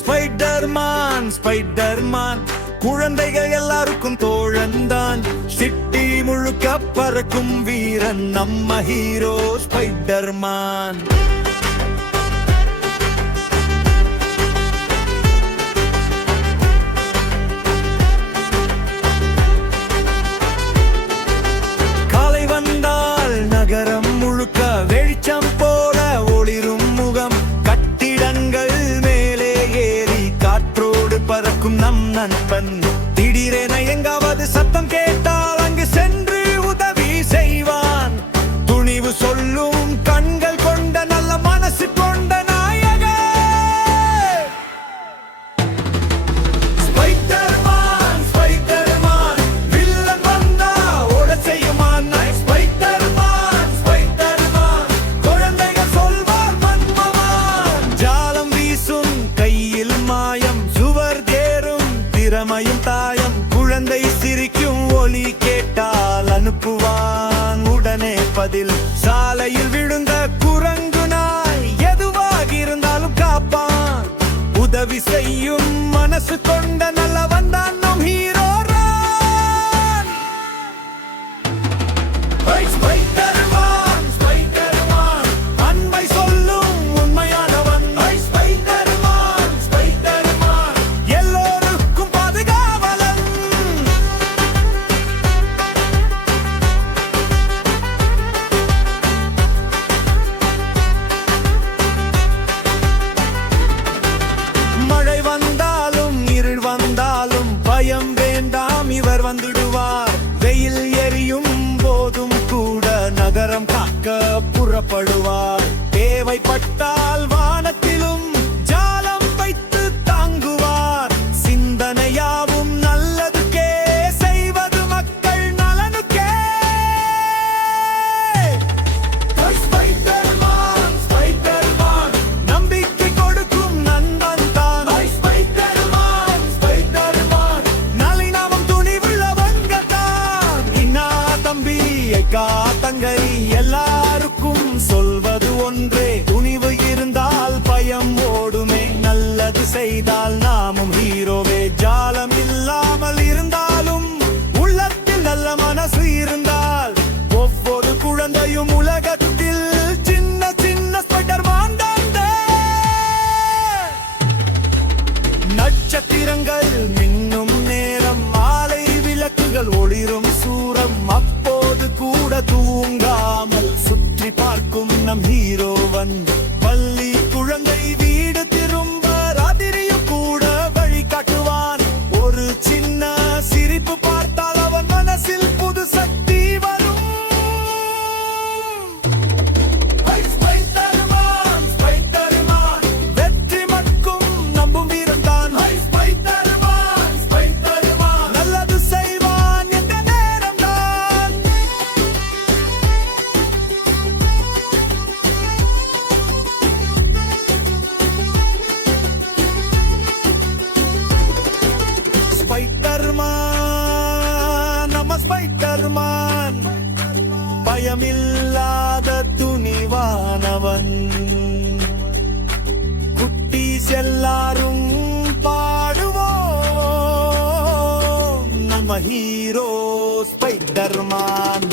ஸ்பைடர்மான் ஸ்பைடர்மான் குழந்தைகள் எல்லாருக்கும் தோழந்தான். சிட்டி முழுக்க பறக்கும் வீரன் நம்ம ஹீரோ ஸ்பைடர்மான். காலை வந்தால் நகரம் முழுக்க வெளிச்சம் போல ஒளிரும் முகம். கட்டிடங்கள் மேலே ஏறி காற்றோடு பறக்கும் நம் நண்பன். திடீரென எங்காவது சத்தம் கேட்டால் அங்கு சென்று உதவி செய்வான். துணிவு சொல்லும் கண்கள் கொண்ட நல்ல மனசு கொண்ட நாயகன் ஸ்பைடர்மான். ஸ்பைடர்மான் வில்லன் வந்தா ஓட செய்யுமான். ஸ்பைடர்மான் ஸ்பைடர்மான் குழந்தைகள் சொல்வார் மன்மவான். ஜாலம் வீசும் கையில் மாயம், சுவர் தேரும் திறமையும் தாயம். குழந்தை சிரிக்கும் ஒலி கேட்டால் அனுப்புவான் உடனே பதில். சாலையில் விழுந்த குரங்கு நாய் எதுவாக இருந்தாலும் காப்பான். உதவி செய்யும் மனசு கொண்ட நல்லவன் தான் நம் ஹீரோ. ஸ்பைடர்மான் ஸ்பைடர்மான் அன்பை சொல்லும் உண்மையானவன். ஸ்பைடர்மான் ஸ்பைடர்மான் எல்லோருக்கும் பாதுகாவலன். மழை வந்தாலும் இருள் வந்தாலும் பயம் வேண்டாம், இவர் வந்துடுவார். வெயில் எரியும் போதும் கூட நகரம் காக்க புறப்படுவார். தேவைப்பட்டால் வானத்திலும் ஜாலம் வைத்து தாங்குவார். சிந்தனையாவும் நல்லதுக்கே, செய்வது மக்கள் நலனுக்கே. ஸ்பைடர்மான் ஸ்பைடர்மான் நம்பிக்கை கொடுக்கும் நண்பன் தான். ஸ்பைடர்மான் ஸ்பைடர்மான் நளினமும் துணிவுள்ளவங்க தான். இன்னா தம்பி அக்கா தங்கை எல்லாருக்கும் சொல்வது ஒன்றே, துணிவு இருந்தால் பயம் ஓடுமே. நல்லது செய்தால் நாமும் ஹீரோவே. ஜாலம் இல்லாமல் இருந்தாலும் உள்ளத்தில் நல்ல மனசு இருந்தால் ஒவ்வொரு குழந்தையும் உலகத்தில் சின்ன சின்ன ஸ்பைடர்மான் தான். நட்சத்திரங்கள் மின்னும் நேரம், மாலை விளக்குகள் ஒளிரும் சூரம். அப்போது கூட தூங்காமல் சுற்றி பார்க்கும் நம் ஹீரோவன். பள்ளி குழந்தை வீடு திரும்ப ராத்திரியும் கூட வழி காட்டுவான். ஒரு சின்ன சிரிப்பு பார்த்தால் அவன் மனசில் புது சக்தி வரும். ஸ்பைடர்மான் ஸ்பைடர்மான் வெற்றி மட்டும் நம்பும் வீரன் தான். ஸ்பைடர்மான் ஸ்பைடர்மான் நல்லது செய்வான் என்ற நேரம் தான். ஸ்பைடர்மான் நம்ம ஸ்பைடர்மான் பயமில்லாத துணிவானவன். குட்டீஸ் எல்லாரும் பாடுவோம் நம்ம ஹீரோ ஸ்பைடர்மான்.